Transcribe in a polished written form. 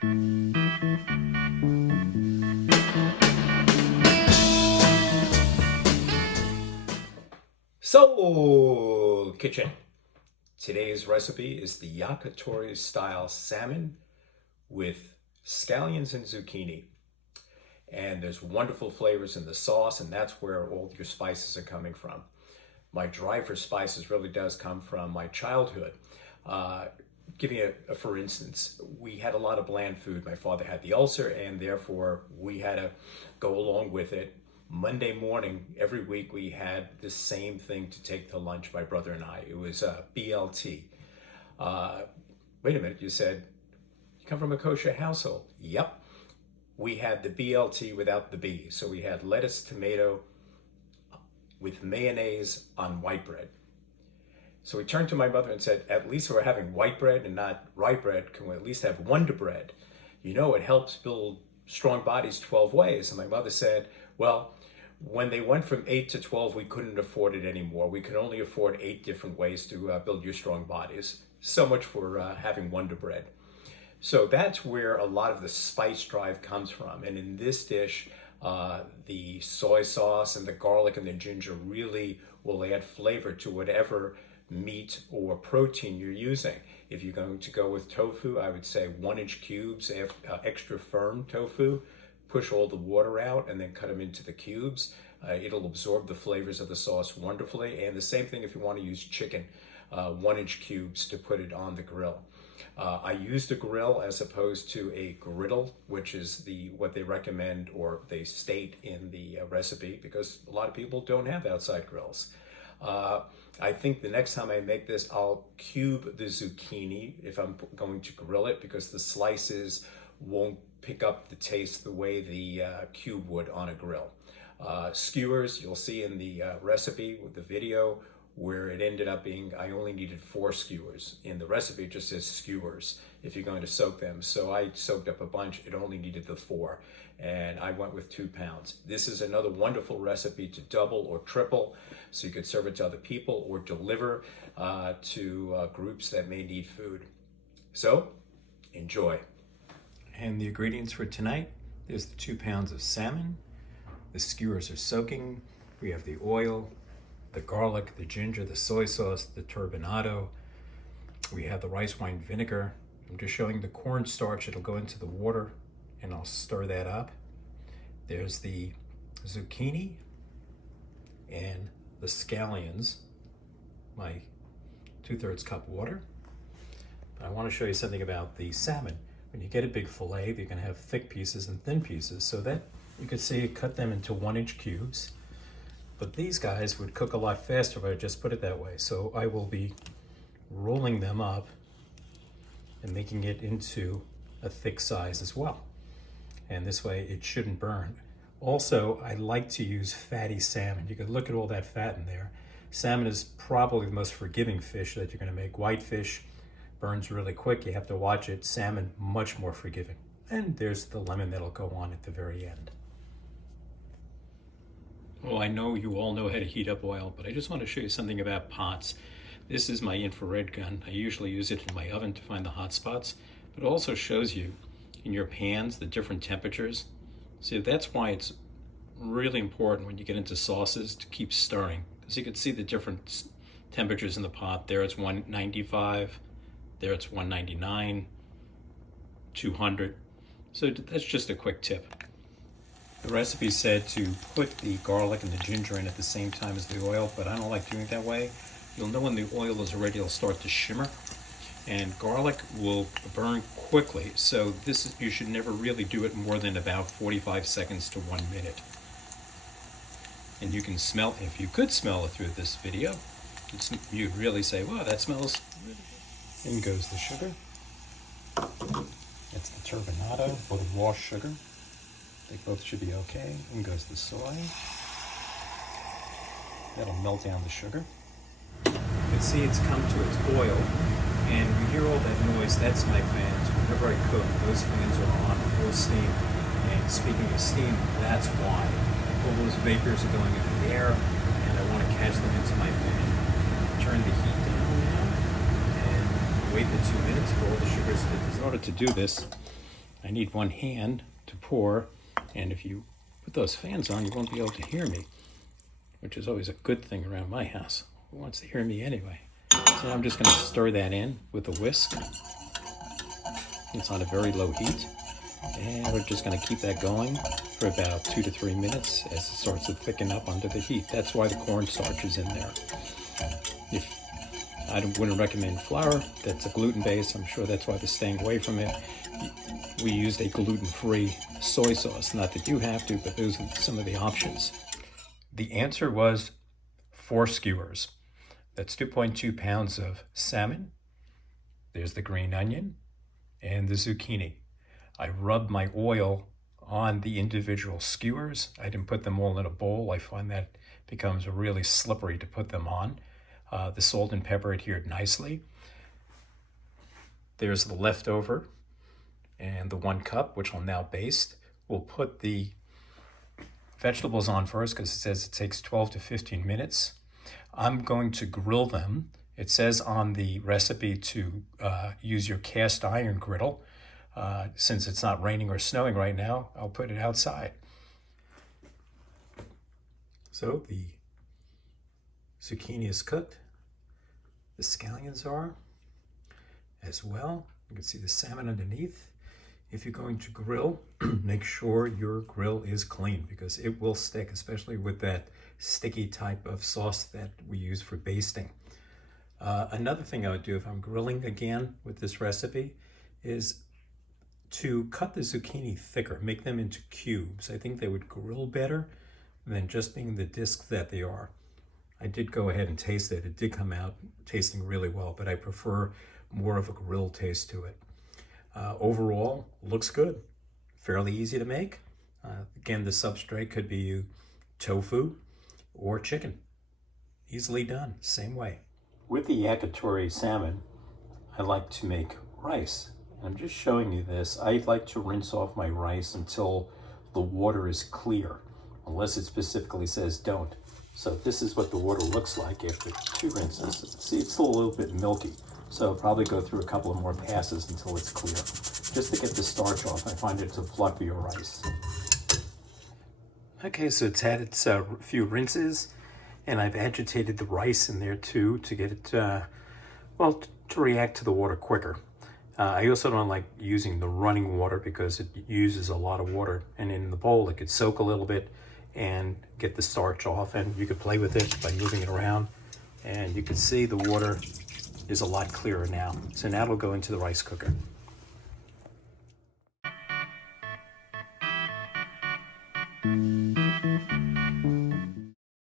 Soul Kitchen. Today's recipe is the Yakitori style salmon with scallions and zucchini. And there's wonderful flavors in the sauce, and that's where all your spices are coming from. My drive for spices really does come from my childhood. Give you a for instance, we had a lot of bland food. My father had the ulcer, and therefore we had to go along with it. Monday morning, every week, we had the same thing to take to lunch, my brother and I. It was BLT. Wait a minute, you said, you come from a kosher household? Yep. We had the BLT without the B. So we had lettuce, tomato, with mayonnaise on white bread. So we turned to my mother and said, at least we're having white bread and not rye bread. Can we at least have Wonder Bread? You know, it helps build strong bodies 12 ways. And my mother said, well, when they went from 8 to 12, we couldn't afford it anymore. We could only afford 8 different ways to build your strong bodies. So much for having Wonder Bread. So that's where a lot of the spice drive comes from. And in this dish, the soy sauce and the garlic and the ginger really will add flavor to whatever meat or protein you're using. If you're going to go with tofu, I would say 1-inch cubes, extra firm tofu. Push all the water out and then cut them into the cubes. It'll absorb the flavors of the sauce wonderfully. And the same thing if you want to use chicken, 1-inch cubes to put it on the grill. I used a grill as opposed to a griddle, which is what they recommend or they state in the recipe, because a lot of people don't have outside grills. I think the next time I make this, I'll cube the zucchini if I'm going to grill it, because the slices won't pick up the taste the way the cube would on a grill. Skewers, you'll see in the recipe with the video where it ended up being, I only needed 4 skewers. In the recipe, it just says skewers if you're going to soak them. So I soaked up a bunch, it only needed the 4. And I went with 2 pounds. This is another wonderful recipe to double or triple, so you could serve it to other people or deliver to groups that may need food. So, enjoy. And the ingredients for tonight, there's the 2 pounds of salmon. The skewers are soaking. We have the oil, the garlic, the ginger, the soy sauce, the turbinado. We have the rice wine vinegar. I'm just showing the cornstarch. It'll go into the water and I'll stir that up. There's the zucchini and the scallions, my 2/3 cup water. But I want to show you something about the salmon. When you get a big fillet, you're going to have thick pieces and thin pieces, so that you could see cut them into 1-inch cubes. But these guys would cook a lot faster if I just put it that way. So I will be rolling them up and making it into a thick size as well. And this way it shouldn't burn. Also, I like to use fatty salmon. You can look at all that fat in there. Salmon is probably the most forgiving fish that you're going to make. Whitefish burns really quick. You have to watch it. Salmon, much more forgiving. And there's the lemon that'll go on at the very end. Well, I know you all know how to heat up oil, but I just want to show you something about pots. This is my infrared gun. I usually use it in my oven to find the hot spots, but it also shows you in your pans the different temperatures. So that's why it's really important when you get into sauces to keep stirring, because you can see the different temperatures in the pot. There it's 195, there it's 199, 200. So that's just a quick tip. The recipe said to put the garlic and the ginger in at the same time as the oil, but I don't like doing it that way. You'll know when the oil is ready, it'll start to shimmer. And garlic will burn quickly, so you should never really do it more than about 45 seconds to 1 minute. And you can smell, if you could smell it through this video, you'd really say, wow, that smells really good. In goes the sugar. It's the turbinado or the raw sugar. They both should be okay. In goes the soy. That'll melt down the sugar. You can see it's come to its boil, and you hear all that noise. That's my fans. Whenever I cook, those fans are on full steam. And speaking of steam, that's why. All those vapors are going into the air, and I want to catch them into my fan. Turn the heat down now, and wait the 2 minutes for all the sugars to dissolve. In order to do this, I need one hand to pour, and if you put those fans on, you won't be able to hear me, which is always a good thing around my house. Who wants to hear me anyway? So now I'm just going to stir that in with a whisk. It's on a very low heat, and we're just going to keep that going for about 2 to 3 minutes as it starts to thicken up under the heat. That's why the cornstarch is in there. I wouldn't recommend flour. That's a gluten base. I'm sure that's why they're staying away from it. We used a gluten-free soy sauce. Not that you have to, but those are some of the options. The answer was 4 skewers. That's 2.2 pounds of salmon. There's the green onion and the zucchini. I rubbed my oil on the individual skewers. I didn't put them all in a bowl. I find that becomes really slippery to put them on. The salt and pepper adhered nicely. There's the leftover and the 1 cup, which I'll now baste. We'll put the vegetables on first because it says it takes 12 to 15 minutes. I'm going to grill them. It says on the recipe to use your cast iron griddle. Since it's not raining or snowing right now, I'll put it outside. So the zucchini is cooked. The scallions are as well. You can see the salmon underneath. If you're going to grill, make sure your grill is clean because it will stick, especially with that sticky type of sauce that we use for basting. Another thing I would do if I'm grilling again with this recipe is to cut the zucchini thicker, make them into cubes. I think they would grill better than just being the discs that they are. I did go ahead and taste it. It did come out tasting really well, but I prefer more of a grill taste to it. Overall, looks good. Fairly easy to make. Again, the substrate could be tofu or chicken. Easily done, same way. With the yakitori salmon, I like to make rice. I'm just showing you this. I like to rinse off my rice until the water is clear, unless it specifically says don't. So this is what the water looks like after 2 rinses. See, it's still a little bit milky, so I'll probably go through a couple of more passes until it's clear. Just to get the starch off, I find it's a fluffier rice. Okay, so it's had its few rinses, and I've agitated the rice in there too to get it, to react to the water quicker. I also don't like using the running water because it uses a lot of water, and in the bowl it could soak a little bit and get the starch off, and you could play with it by moving it around, and you can see the water is a lot clearer now. So now it'll go into the rice cooker.